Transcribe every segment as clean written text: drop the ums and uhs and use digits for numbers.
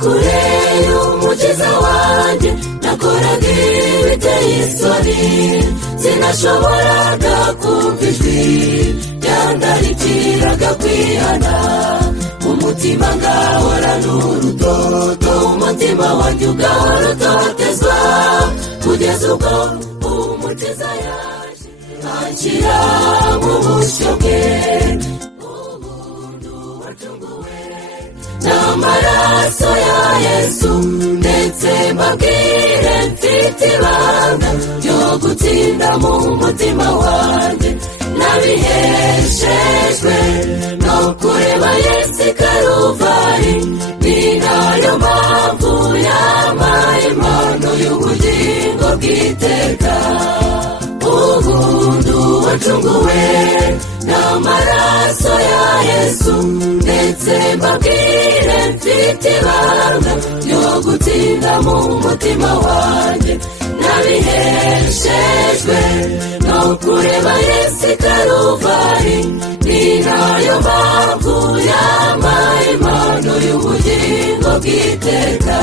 kurera umukiza wanjye nakoraga ibiteye isoni sinashoboraga kumva ijwi ryandarikiraga kwihana umutima ngahora n'urutoto umutima wanjye ugahora utotezwa kugeza ubwo umukiza yaje anshyira mu bushyo bwe ubuntu wacunguwe n'amaraso ya Yesu ndetse mbabwire mfite ibanga ryo gutsinda mu mutima wanjye nabiheshejwe no kureba Yesu i Karuvari ni nayo mpamvu yampaye impano y'ubugingo bw'iteka ubuntu wacunguwe n'amaraso ya Yesu ndetse mbabwire mfite ibanga ryo gutsinda mu mutima wanjye nabiheshejwe no kureba Yesu i Karuvari ni nayo mpamvu yampaye impano y'ubugingo bw'iteka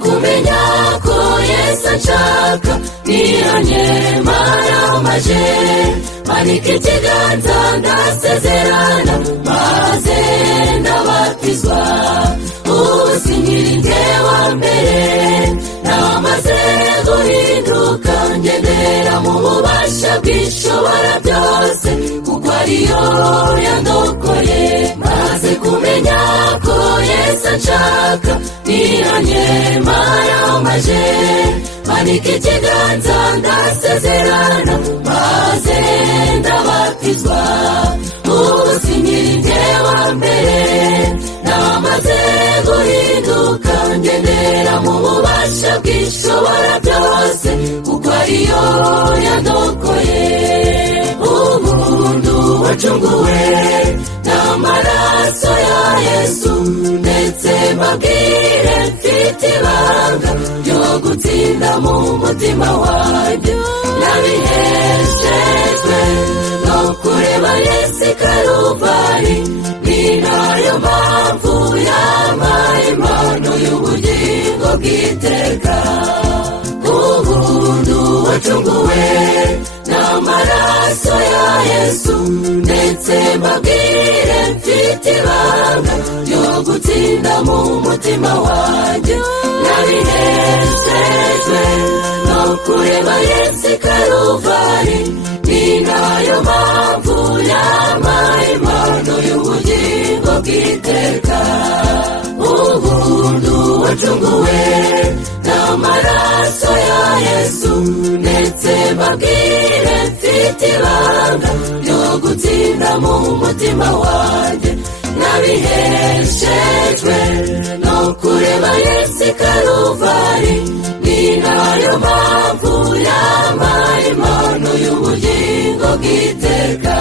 kumenya ko Yesu anshaka nihanye maramaje manika ikiganza ndasezerana maze ndabatizwa ubu sinkiri njye wa mbere namaze guhinduka ngendera mu bubasha bw'ishobora byose kuko ariyo yandokoye maze kumenya ko Yesu anshaka nihanye maramaje manika ikiganza ndasezerana maze ndabatizwa ubu sinkiri njye wa mbere namaze guhinduka ngendera mu bubasha bw'ishobora byose kuko ariyo yandokoye ubuntu wacunguwe n'amaraso ya Yesu ndetse mbabwire mfite ibanga ryo gutsinda mu mutima wanjye nabiheshejwe no kureba Yesu i Karuvari ni nayo mpamvu yampaye impano y'ubugingo bw'iteka ubuntu wacunguwe n'amaraso ya Yesu ndetse mbabwire mfite ibanga ryo gutsinda mu mutima wanjye nabiheshejwe no kureba Yesu i Karuvari ni nayo mpamvu yampaye impano y'ubugingo bw'iteka ubuntu wacunguwe n'amaraso ya Yesu ndetse mbabwire mfite ibanga ryo gutsinda mu mutima wanjye nabiheshejwe no kureba Yesu i Karuvari ni nayo mpamvu yampaye impano y'ubugingo bw'iteka